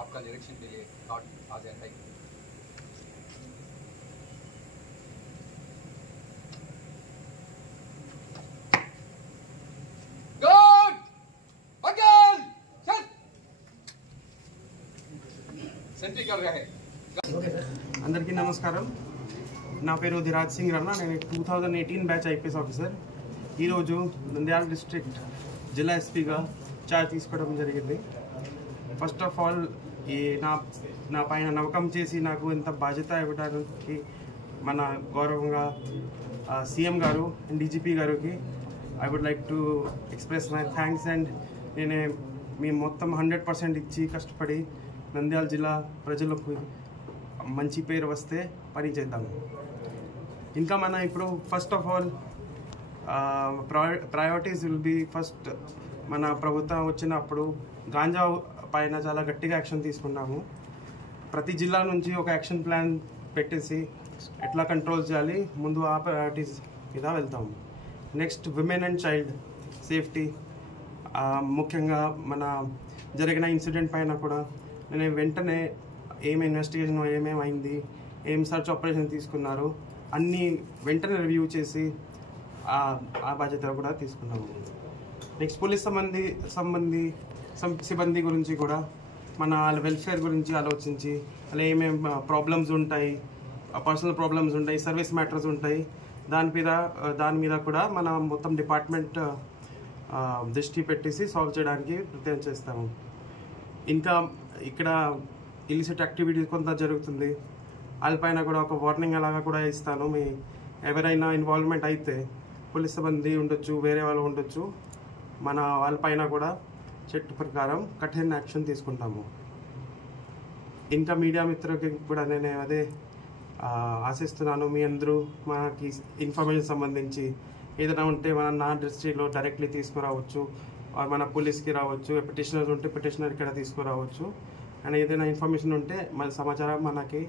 आपका निरीक्षण के लिए कार्ड आ जाए। Thank you. सेंट्री कर रहे हैं। అందరికీ నమస్కారం. నా పేరు ధిరాజ్ సింగ్ రమణ. నేను 2018 బ్యాచ్ ఐపీఎస్ ఆఫీసర్. ఈరోజు నంద్యాల డిస్ట్రిక్ట్ జిల్లా ఎస్పీగా చార్జ్ తీసుకోవడం జరిగింది. ఫస్ట్ ఆఫ్ ఆల్ ఈ నా పైన నమ్మకం చేసి నాకు ఇంత బాధ్యత ఇవ్వడానికి మన గౌరవంగా సీఎం గారు అండ్ డీజీపీ గారికి I would like to express my thanks. And మేము మొత్తం 100% ఇచ్చి కష్టపడి నంద్యాల జిల్లా ప్రజలకు మంచి పేరు వస్తే పని చేద్దాము. ఇంకా మన ఇప్పుడు first of all priorities will be first. మన ప్రభుత్వం వచ్చినప్పుడు గాంజా పైన చాలా గట్టిగా యాక్షన్ తీసుకున్నాము. ప్రతి జిల్లా నుంచి ఒక యాక్షన్ ప్లాన్ పెట్టేసి ఎట్లా కంట్రోల్ చేయాలి ముందు ఆ ప్రయారిటీస్ మీద వెళ్తాము. Next women and child safety, ముఖ్యంగా మన జరిగిన ఇన్సిడెంట్ పైన కూడా నేను వెంటనే ఏం ఇన్వెస్టిగేషన్ ఏమేమైంది, ఏం సర్చ్ ఆపరేషన్ తీసుకున్నారు అన్నీ వెంటనే రివ్యూ చేసి ఆ బాధ్యత కూడా తీసుకున్నాము. నెక్స్ట్ పోలీస్ సిబ్బంది గురించి కూడా మన వాళ్ళ వెల్ఫేర్ గురించి ఆలోచించి అలా ఏమేమి ప్రాబ్లమ్స్ ఉంటాయి, పర్సనల్ ప్రాబ్లమ్స్ ఉంటాయి, సర్వీస్ మ్యాటర్స్ ఉంటాయి, దాని మీద కూడా మన మొత్తం డిపార్ట్మెంట్ దృష్టి పెట్టేసి సాల్వ్ చేయడానికి ప్రయత్నం చేస్తాము. ఇంకా ఇక్కడ ఇలిసిట్ యాక్టివిటీ కొంత జరుగుతుంది, వాళ్ళపైన కూడా ఒక వార్నింగ్ అలాగా కూడా ఇస్తాను. ఎవరైనా ఇన్వాల్వ్మెంట్ అయితే పోలీస్ సిబ్బంది ఉండొచ్చు, వేరే వాళ్ళు ఉండొచ్చు, మన వాళ్ళపైన కూడా చట్ట ప్రకారం కఠిన యాక్షన్ తీసుకుంటాము. ఇంకా మీడియా మిత్రులకి కూడా నేను అదే ఆశిస్తున్నాను, మీ అందరూ మనకి ఇన్ఫర్మేషన్ సంబంధించి ఏదైనా ఉంటే నా దృష్టిలో డైరెక్ట్లీ తీసుకురావచ్చు, మన పోలీస్కి రావచ్చు, పిటిషనర్స్ ఉంటే పిటిషనర్ ఇక్కడ తీసుకురావచ్చు. అండ్ ఏదైనా ఇన్ఫర్మేషన్ ఉంటే మన సమాచారం మనకి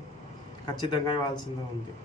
ఖచ్చితంగా ఇవ్వాల్సిందే ఉంది.